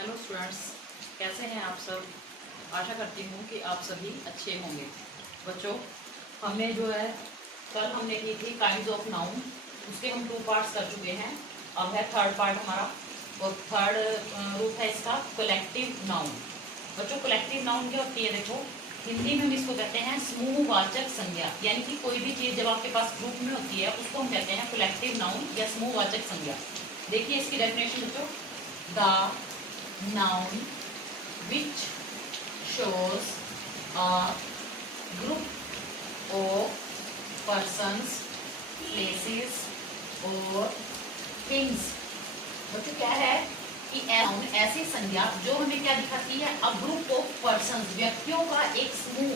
Hello students, कैसे हैं आप सब। आशा करती हूँ कि आप सभी अच्छे होंगे। बच्चों, हमने जो है कल हमने की थी काइंड्स ऑफ नाउन, उसके हम 2 पार्ट्स कर चुके हैं। अब है थर्ड पार्ट हमारा, और थर्ड रूप है इसका कलेक्टिव नाउन। बच्चों, कलेक्टिव नाउन क्या होती है? देखो, हिंदी में हम इसको कहते हैं समूहवाचक संज्ञा, यानी कि कोई भी चीज़ जब आपके पास ग्रुप में होती है उसको हम कहते हैं कलेक्टिव नाउन या समूहवाचक संज्ञा। देखिए इसकी डेफिनेशन बच्चों, the noun which shows a group of persons, places or things। बच्चों क्या है कि नाउन ऐसी संज्ञा जो हमें क्या दिखाती है? अ ग्रुप ऑफ पर्सन्स, व्यक्तियों का एक समूह,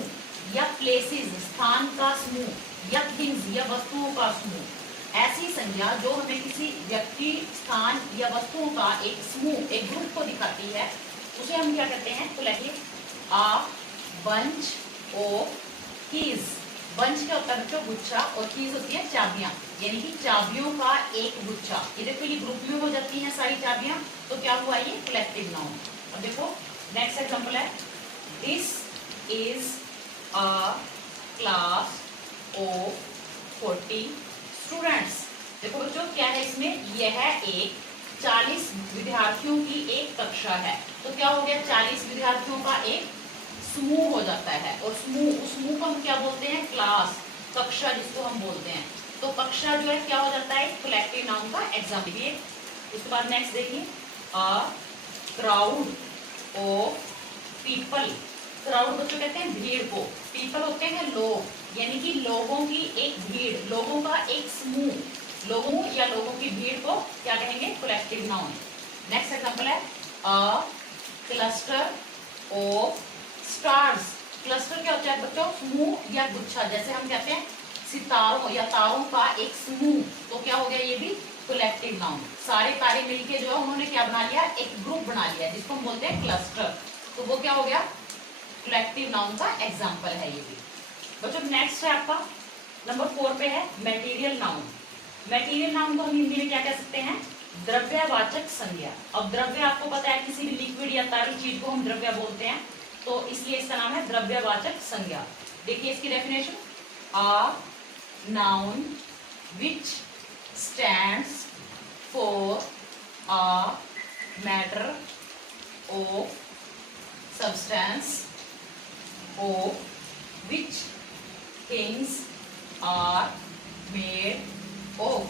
या प्लेसेस, स्थान का समूह, या थिंग्स, या वस्तुओं का समूह। ऐसी संज्ञा जो हमें किसी व्यक्ति, स्थान या वस्तुओं का एक समूह, एक ग्रुप को दिखाती है, उसे हम क्या कहते हैं? Collective. A bunch of keys. Bunch क्या होता है बच्चों? गुच्छा, और कीज होती है चाबियां, यानी कि चाबियों का एक गुच्छा। ये देखो, ये ग्रुप में हो जाती हैं सारी चाबियां, तो क्या हुआ? ये कलेक्टिव नाउन। अब देखो नेक्स्ट एग्जांपल है, this is a class of 40 students. देखो बच्चों, क्या है इसमें? यह एक 40 विद्यार्थियों की एक कक्षा है। तो क्या हो गया? 40 विद्यार्थियों का एक समूह हो जाता है, और समूह, उस समूह को हम क्या बोलते हैं? क्लास, कक्षा जिसको हम बोलते हैं। तो कक्षा जो है क्या हो जाता है? कलेक्टिव नाउन का एग्जाम्पल। उसके बाद नेक्स्ट देखिए, a crowd of people. Crowd बच्चों कहते हैं भीड़ को, पीपल होते हैं लोग, यानी कि लोगों की एक भीड़, लोगों का एक समूह, लोगों या लोगों की भीड़ को क्या कहेंगे? Collective noun. नेक्स्ट एग्जांपल है, a cluster of stars. Cluster क्या होता है बच्चों? समूह या गुच्छा, जैसे हम कहते हैं सितारों या तारों का एक समूह। तो क्या हो गया? ये भी कलेक्टिव नाउन। सारे तारे मिलके जो है उन्होंने क्या बना लिया? एक ग्रुप बना लिया, जिसको हम बोलते हैं क्लस्टर। तो वो क्या हो गया? कलेक्टिव नाउन का एग्जाम्पल है ये भी। बच्चों नेक्स्ट है आपका नंबर 4 पे है मटेरियल नाउन। मटेरियल नाउन को हम हिंदी में क्या कह सकते हैं? द्रव्यवाचक संज्ञा। अब द्रव्य आपको पता है, किसी भी लिक्विड या तरल चीज को हम द्रव्य बोलते हैं, तो इसलिए इसका नाम है द्रव्यवाचक संज्ञा। देखिए इसकी definition, a noun which stands for a matter of substance of which things are made of।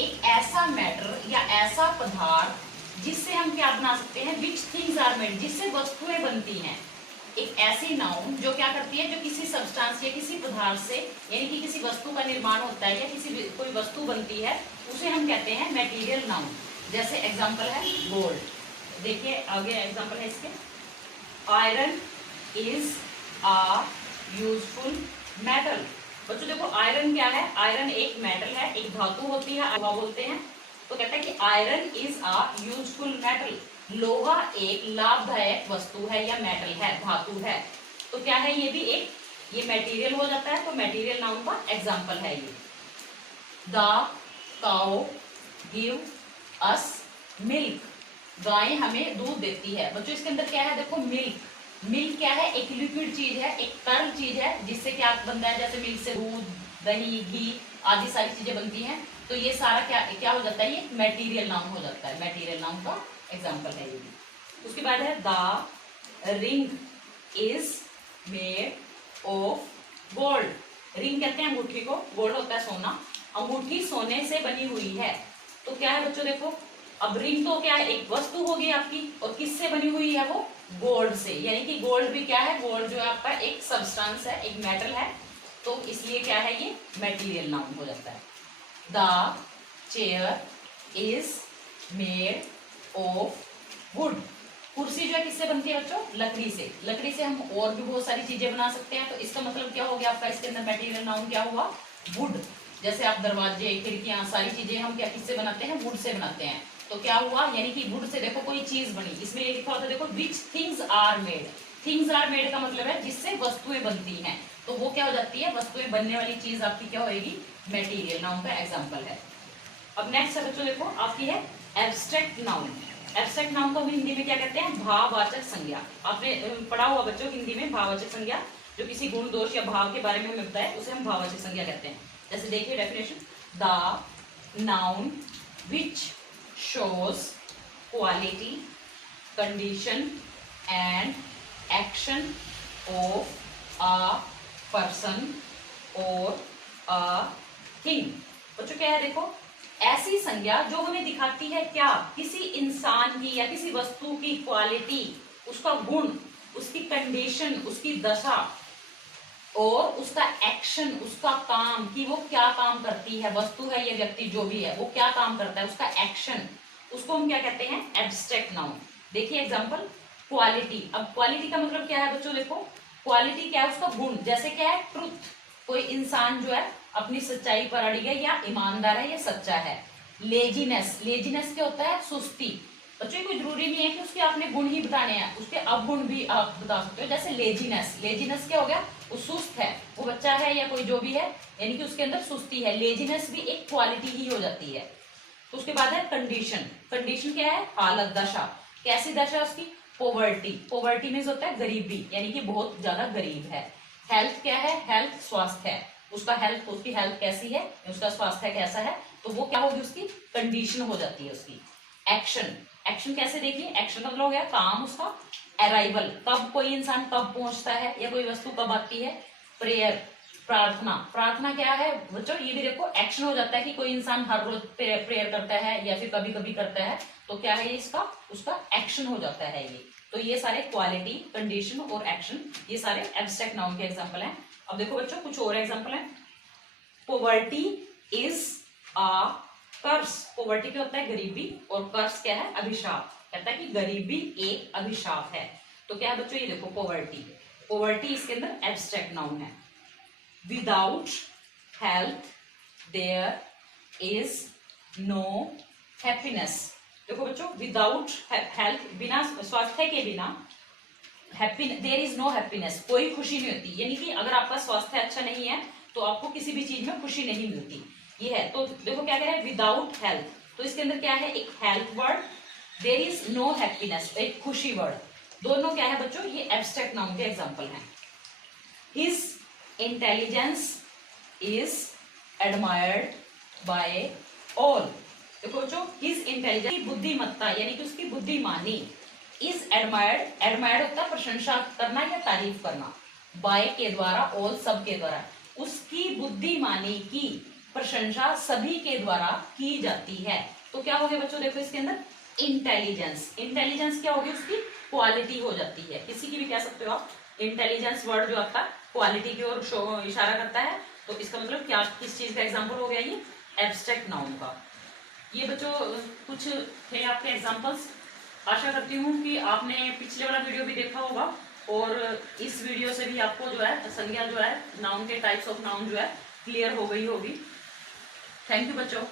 एक ऐसा मैटर या ऐसा पदार्थ जिससे हम क्या बना सकते हैं? which things are made, जिससे वस्तुएं बनती हैं। एक ऐसी नाउन जो क्या करती है? जो किसी सब्सटेंस या किसी पदार्थ से, यानी कि किसी वस्तु का निर्माण होता है या किसी कोई वस्तु बनती है, उसे हम कहते हैं मटेरियल नाउन। जैसे एग्जांपल है गोल्ड। देखिए आगे एग्जांपल है इसके, iron is a useful metal. बच्चों देखो, आयरन क्या है? आयरन एक मेटल है, एक धातु होती है, लोहा बोलते हैं। तो कहते हैं कि iron is a useful metal. लोहा एक लाभदायक वस्तु है या मेटल है, धातु है। तो क्या है? ये भी एक, ये मटेरियल हो जाता है, तो मटेरियल नाउन का एग्जाम्पल है ये। The cow give us milk. गाय हमें दूध देती है। बच्चों इसके अंदर क्या है? देखो मिल्क। मिल्क क्या है? एक लिक्विड चीज है, एक तरल चीज है, जिससे क्या बनता है? जैसे मिल्क से दूध, दही, घी आदि सारी चीजें बनती हैं। तो ये सारा क्या क्या हो जाता है? ये मटेरियल नाउन हो जाता है। मटेरियल नाउन का एग्जांपल है ये भी। उसके बाद है the ring is made of gold. Ring कहते हैं अंगूठी को, गोल्ड होता है सोना, अंगूठी सोने से बनी हुई है। तो क्या है बच्चों? देखो, अब रिंग तो क्या है? एक वस्तु होगी आपकी, और किससे बनी हुई है वो? गोल्ड से। यानी कि गोल्ड भी क्या है? गोल्ड जो है आपका एक सब्सटेंस है, एक मेटल है, तो इसलिए क्या है? ये मटेरियल नाउन हो जाता है। The chair is made of would. कुर्सी जो है किससे बनती है बच्चों? लकड़ी से। लकड़ी से हम और भी बहुत सारी चीजें बना सकते हैं, तो इसका मतलब क्या हो गया आपका? इसके अंदर मटेरियल नाउन क्या हुआ? वुड। जैसे आप दरवाजे, खिड़कियां, सारी चीजें हम क्या किससे बनाते हैं? वुड से बनाते हैं। तो क्या हुआ? यानी कि वुड से देखो कोई चीज बनी। इसमें ये लिखा होता है देखो, which things are made. Things are made का मतलब है जिससे वस्तुएं बनती हैं। तो वो क्या हो जाती है? वस्तुएं बनने वाली चीज आपकी क्या होगी? मटेरियल नाउन का एग्जाम्पल है। अब नेक्स्ट है बच्चों देखो, आपकी है एब्स्ट्रैक्ट नाउन। एब्स्ट्रैक्ट नाउन को हम हिंदी में क्या कहते हैं? भाववाचक संज्ञा। आपने पढ़ा हुआ बच्चों हिंदी में भाववाचक संज्ञा, जो किसी गुण दोष या भाव के बारे में हमें बताए उसे हम भाववाचक संज्ञा कहते हैं। जैसे देखिए definition, the noun which shows quality, condition and action of a person और अ थिंग। बच्चों क्या है देखो, ऐसी संज्ञा जो हमें दिखाती है क्या? किसी इंसान की या किसी वस्तु की क्वालिटी, उसका गुण, उसकी कंडीशन, उसकी दशा और उसका एक्शन, उसका काम, कि वो क्या काम करती है, वस्तु है या व्यक्ति जो भी है वो क्या काम करता है, उसका एक्शन, उसको हम क्या कहते हैं? Abstract noun. देखिए एग्जांपल, क्वालिटी। अब क्वालिटी का मतलब क्या है बच्चों? देखो क्वालिटी क्या है? उसका गुण। जैसे क्या है? ट्रुथ, कोई इंसान जो है अपनी सच्चाई पर अड़ी है या ईमानदार है या सच्चा है। लेजीनेस, लेजीनेस क्या होता है? सुस्ती। बच्चों कोई जरूरी नहीं है कि उसके आपने गुण ही बताने हैं, उसके अवगुण भी आप बता सकते हो। जैसे लेजीनेस, लेजीनेस क्या हो गया? वो सुस्त है, वो बच्चा है या कोई जो भी है, यानी कि उसके अंदर सुस्ती है। लेजीनेस भी एक क्वालिटी ही हो जाती है। तो उसके बाद है कंडीशन। कंडीशन क्या है? हालत, दशा। कैसी दशा उसकी? पोवर्टी। पोवर्टी मीन्स होता है गरीबी, यानी कि बहुत ज्यादा गरीब है। हेल्थ क्या है? हेल्थ स्वास्थ्य है, उसका हेल्थ, उसकी हेल्थ कैसी है, उसका स्वास्थ्य कैसा है, तो वो क्या होगी? उसकी कंडीशन हो जाती है उसकी। एक्शन, एक्शन कैसे? देखिए एक्शन का मतलब हो गया काम उसका। अराइवल, कब कोई इंसान कब पहुंचता है या कोई वस्तु कब आती है। प्रेयर, प्रार्थना। प्रार्थना क्या है बच्चों? ये भी देखो एक्शन हो जाता है कि कोई इंसान हर रोज प्रेयर करता है या फिर कभी कभी करता है, तो क्या है इसका? उसका एक्शन हो जाता है ये। तो ये सारे क्वालिटी, कंडीशन और एक्शन, ये सारे एब्स्ट्रैक्ट नाउन के एग्जांपल हैं। अब देखो बच्चों कुछ और एग्जांपल हैं। Poverty is a curse. Poverty क्या होता है? गरीबी, और कर्स क्या है? अभिशाप। कहता है कि गरीबी एक अभिशाप है। तो क्या है बच्चों? ये देखो पोवर्टी, पोवर्टी इसके अंदर एब्स्ट्रैक्ट नाउन है। Without health there is no happiness. देखो बच्चों, विदाउट हेल्थ, बिना स्वास्थ्य के बिना, देयर इज नो हैप्पीनेस, कोई खुशी नहीं होती। यानी कि अगर आपका स्वास्थ्य अच्छा नहीं है तो आपको किसी भी चीज में खुशी नहीं मिलती, ये है। तो देखो क्या कह रहे हैं? विदाउट हेल्थ, तो इसके अंदर क्या है? एक health word, there is no happiness, एक खुशी वर्ड। दोनों क्या है बच्चों? ये एब्स्ट्रैक्ट नाउन के एग्जाम्पल हैं। His intelligence is admired by all. देखो बच्चों, हिज इंटेलिजेंस, बुद्धिमत्ता यानी कि उसकी बुद्धिमानी, इज एडमायर्ड, एडमायर्ड होता है प्रशंसा करना या तारीफ करना, बाय के द्वारा, ऑल सब के द्वारा, उसकी बुद्धिमानी की प्रशंसा सभी के द्वारा की जाती है। तो क्या हो गया बच्चों? देखो इसके अंदर इंटेलिजेंस, इंटेलिजेंस क्या होगी? उसकी क्वालिटी हो जाती है, किसी की भी कह सकते हो आप। इंटेलिजेंस वर्ड जो आपका क्वालिटी की ओर इशारा करता है, तो इसका मतलब क्या, किस चीज का एग्जाम्पल हो गया? ये एब्स्ट्रैक्ट नाउन का। ये बच्चों कुछ थे आपके एग्जाम्पल्स। आशा करती हूँ कि आपने पिछले वाला वीडियो भी देखा होगा और इस वीडियो से भी आपको जो है संज्ञा जो है, नाउन के टाइप्स ऑफ नाउन जो है क्लियर हो गई होगी। थैंक यू बच्चों।